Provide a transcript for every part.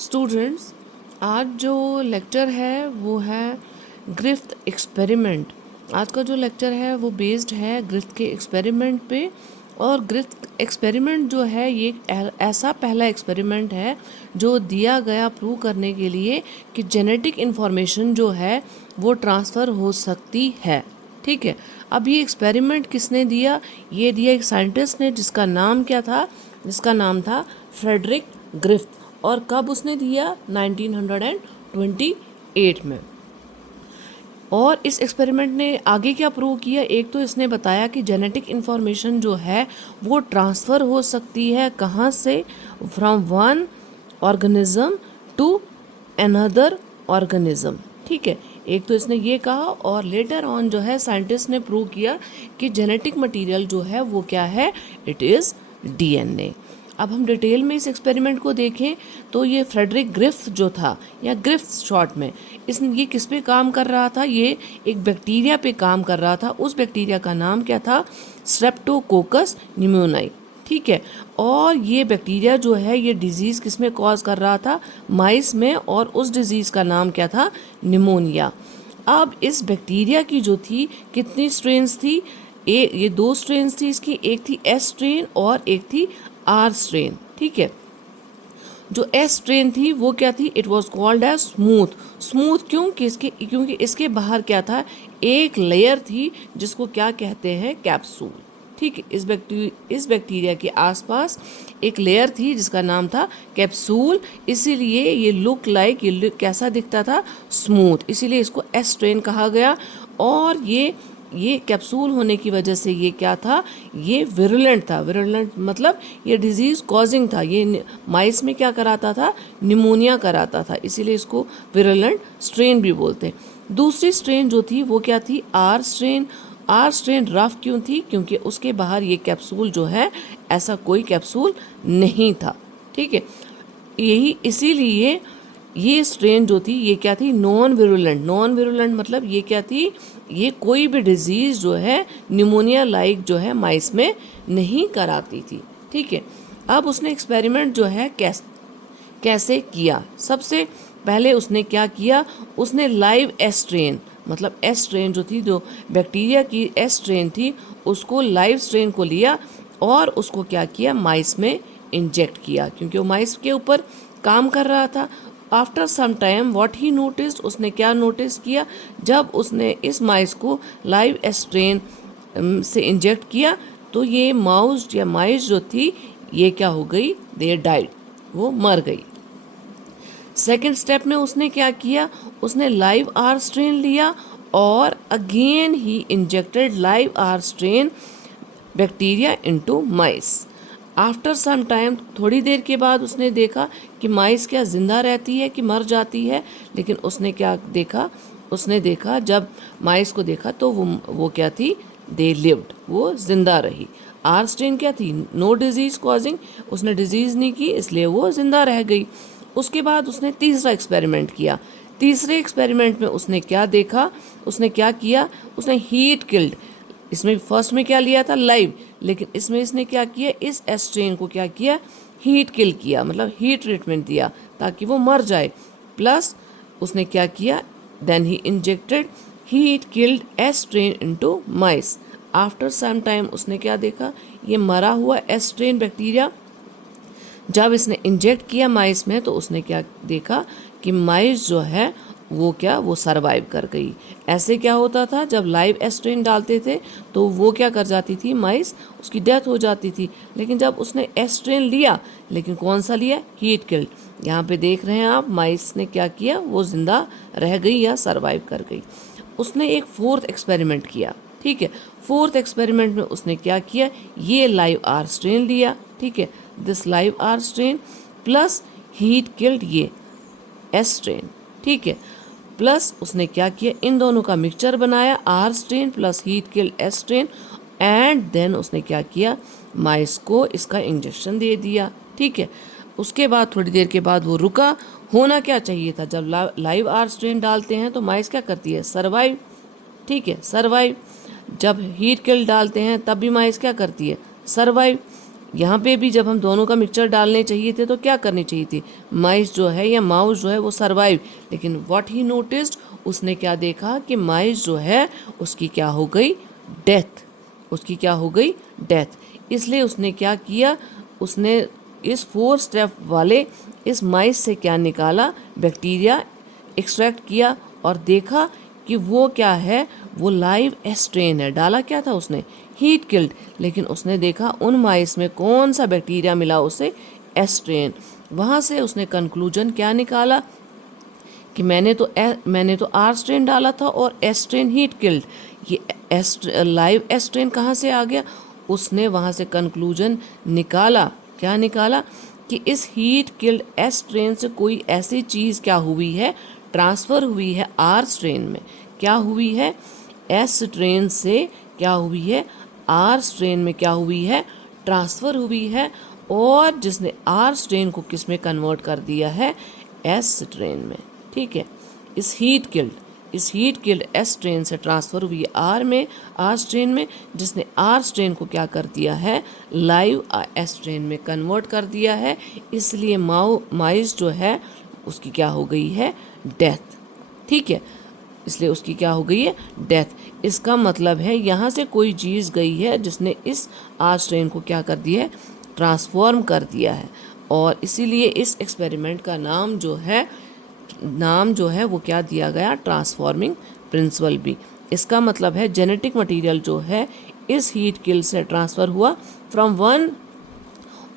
Students, आज जो lecture है वो है ग्रिफ्थ एक्सपेरिमेंट। आज का जो लेक्चर है वो बेस्ड है ग्रिफ्थ के एक्सपेरिमेंट पे। और ग्रिफ्थ एक्सपेरिमेंट जो है ये ऐसा पहला एक्सपेरिमेंट है जो दिया गया प्रूव करने के लिए कि जेनेटिक इन्फॉर्मेशन जो है वो ट्रांसफ़र हो सकती है। ठीक है, अब ये एक्सपेरिमेंट किसने दिया? ये दिया एक साइंटिस्ट ने जिसका नाम क्या था? जिसका नाम था फ्रेडरिक ग्रिफ्थ। और कब उसने दिया? 1928 में। और इस एक्सपेरिमेंट ने आगे क्या प्रूव किया? एक तो इसने बताया कि जेनेटिक इन्फॉर्मेशन जो है वो ट्रांसफ़र हो सकती है कहाँ से? From one organism to another organism. ठीक है, एक तो इसने ये कहा और लेटर ऑन जो है साइंटिस्ट ने प्रूव किया कि जेनेटिक मटेरियल जो है वो क्या है? It is DNA. अब हम डिटेल में इस एक्सपेरिमेंट को देखें तो ये फ्रेडरिक ग्रिफ्थ जो था, या ग्रिफ्थ शॉर्ट में, ये किस पे काम कर रहा था? ये एक बैक्टीरिया पे काम कर रहा था। उस बैक्टीरिया का नाम क्या था? Streptococcus pneumoniae. ठीक है, और ये बैक्टीरिया जो है ये डिजीज़ किस में कॉज कर रहा था? माइस में। और उस डिजीज़ का नाम क्या था? निमोनिया। अब इस बैक्टीरिया की जो थी कितनी स्ट्रेन्स थी? ये दो स्ट्रेन्स थी इसकी, एक थी एस स्ट्रेन और एक थी आर स्ट्रेन। ठीक है, जो एस स्ट्रेन थी वो क्या थी? It was called as smooth. Smooth क्यों? क्योंकि इसके बाहर क्या था? एक लेयर थी जिसको क्या कहते हैं? कैप्सूल। ठीक है, इस बैक्टीरिया के आसपास एक लेयर थी जिसका नाम था कैप्सूल। इसीलिए ये लुक लाइक, ये कैसा दिखता था? स्मूथ। इसीलिए इसको एस स्ट्रेन कहा गया। और ये कैप्सूल होने की वजह से ये क्या था? ये विरुलेंट था। विरुलेंट मतलब ये डिजीज़ कॉजिंग था। ये माइस में क्या कराता था? निमोनिया कराता था। इसीलिए इसको विरुलेंट स्ट्रेन भी बोलते हैं। दूसरी स्ट्रेन जो थी वो क्या थी? R strain. R strain rough क्यों थी? क्योंकि उसके बाहर ये कैप्सूल जो है ऐसा कोई कैप्सूल नहीं था। ठीक है, यही इसीलिए ये स्ट्रेन जो थी ये क्या थी? Non virulent. नॉन विरुलेंट मतलब ये क्या थी? ये कोई भी डिजीज़ जो है निमोनिया लाइक जो है माइस में नहीं कराती थी। ठीक है, अब उसने एक्सपेरिमेंट जो है कैसे किया? सबसे पहले उसने क्या किया? उसने लाइव एस स्ट्रेन, मतलब एस स्ट्रेन जो थी, जो बैक्टीरिया की एस स्ट्रेन थी, उसको लाइव स्ट्रेन को लिया और उसको क्या किया? माइस में इंजेक्ट किया, क्योंकि वो माइस के ऊपर काम कर रहा था। After some time what he noticed, उसने क्या नोटिस किया? जब उसने इस माइस को लाइव स्ट्रेन से इंजेक्ट किया तो ये माउस या माइस जो थी ये क्या हो गई? दे डाइड, वो मर गई। सेकेंड स्टेप में उसने क्या किया? उसने लाइव आर स्ट्रेन लिया और again he injected live R strain bacteria into mice. After some time, थोड़ी देर के बाद उसने देखा कि माइस क्या ज़िंदा रहती है कि मर जाती है। लेकिन उसने क्या देखा? उसने देखा, जब माइस को देखा तो वो क्या थी? दे लिव्ड, वो ज़िंदा रही। आर स्ट्रेन क्या थी? नो डिजीज़ कॉजिंग, उसने डिजीज़ नहीं की इसलिए वो ज़िंदा रह गई। उसके बाद उसने तीसरा एक्सपेरिमेंट किया। तीसरे एक्सपेरिमेंट में उसने क्या देखा? उसने क्या किया? उसने हीट किल्ड। इसमें फर्स्ट में क्या लिया था? लाइव। लेकिन इसमें इसने क्या किया? इस एस्ट्रेन को क्या किया? हीट किल किया, मतलब हीट ट्रीटमेंट दिया ताकि वो मर जाए। प्लस उसने क्या किया? Then he injected heat killed strain into mice. After some time उसने क्या देखा? ये मरा हुआ एस्ट्रेन बैक्टीरिया जब इसने इंजेक्ट किया माइस में तो उसने क्या देखा? कि माइस जो है वो सरवाइव कर गई। ऐसे क्या होता था? जब लाइव एस्ट्रेन डालते थे तो वो क्या कर जाती थी? माइस, उसकी डेथ हो जाती थी। लेकिन जब उसने एस्ट्रेन लिया, लेकिन कौन सा लिया? Heat killed. यहाँ पे देख रहे हैं आप, माइस ने क्या किया? वो जिंदा रह गई या सरवाइव कर गई। उसने एक फोर्थ एक्सपेरिमेंट किया। ठीक है, फोर्थ एक्सपेरिमेंट में उसने क्या किया? ये लाइव आर स्ट्रेन लिया। ठीक है, this live R strain plus heat killed ये एस स्ट्रेन। ठीक है, प्लस उसने क्या किया? इन दोनों का मिक्सचर बनाया, R strain plus heat killed S strain. And then उसने क्या किया? माइस को इसका इंजेक्शन दे दिया। ठीक है, उसके बाद थोड़ी देर के बाद वो रुका। होना क्या चाहिए था? जब लाइव आर स्ट्रेन डालते हैं तो माइस क्या करती है? सरवाइव। ठीक है, सरवाइव। जब हीट किल डालते हैं तब भी माइस क्या करती है? सरवाइव। यहाँ पे भी जब हम दोनों का मिक्सचर डालने चाहिए थे तो क्या करनी चाहिए थी, माइस जो है या माउस जो है वो सरवाइव, लेकिन व्हाट ही नोटिस्ड, उसने क्या देखा कि माइस जो है उसकी क्या हो गई, डेथ, उसकी क्या हो गई, डेथ। इसलिए उसने क्या किया, उसने इस 4 स्टेप वाले इस माइस से क्या निकाला, बैक्टीरिया एक्सट्रैक्ट किया और देखा कि वो क्या है, वो लाइव एस्ट्रेन है। डाला क्या था उसने, हीट किल्ड, लेकिन उसने देखा उन माइस में कौन सा बैक्टीरिया मिला उसे, एस्ट्रेन। वहाँ से उसने कंक्लूजन क्या निकाला कि मैंने तो आर स्ट्रेन डाला था और एस्ट्रेन हीट किल्ड, ये लाइव एस्ट्रेन कहाँ से आ गया। उसने वहाँ से कंक्लूजन निकाला, क्या निकाला कि इस हीट किल्ड एस्ट्रेन से कोई ऐसी चीज़ क्या हुई है, ट्रांसफ़र हुई है आर स्ट्रेन में। क्या हुई है, एस स्ट्रेन से क्या हुई है, आर स्ट्रेन में क्या हुई है, ट्रांसफ़र हुई है, और जिसने आर स्ट्रेन को किस में कन्वर्ट कर दिया है, एस स्ट्रेन में। ठीक है, इस हीट किल्ड एस स्ट्रेन से ट्रांसफ़र हुई है आर में, आर स्ट्रेन में, जिसने आर स्ट्रेन को क्या कर दिया है, लाइव एस स्ट्रेन में कन्वर्ट कर दिया है। इसलिए माइस जो है उसकी क्या हो गई है, डेथ। ठीक है, इसलिए उसकी क्या हो गई है, डेथ। इसका मतलब है यहाँ से कोई चीज़ गई है जिसने इस आर स्ट्रेन को क्या कर दिया है, ट्रांसफॉर्म कर दिया है। और इसीलिए इस एक्सपेरिमेंट का नाम जो है वो क्या दिया गया, ट्रांसफॉर्मिंग प्रिंसिपल भी। इसका मतलब है जेनेटिक मटेरियल जो है इस हीट किल से ट्रांसफ़र हुआ from one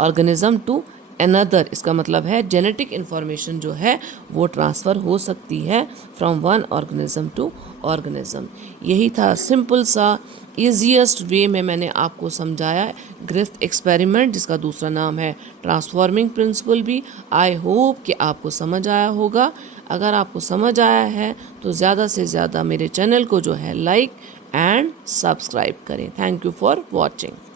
organism to another. इसका मतलब है जेनेटिक इन्फॉर्मेशन जो है वो ट्रांसफ़र हो सकती है from one organism to organism. यही था सिंपल सा ईजीएस्ट वे में मैंने आपको समझाया ग्रिफ्थ एक्सपेरिमेंट, जिसका दूसरा नाम है ट्रांसफॉर्मिंग प्रिंसिपल भी। आई होप कि आपको समझ आया होगा। अगर आपको समझ आया है तो ज़्यादा से ज़्यादा मेरे चैनल को जो है लाइक एंड सब्सक्राइब करें। Thank you for watching.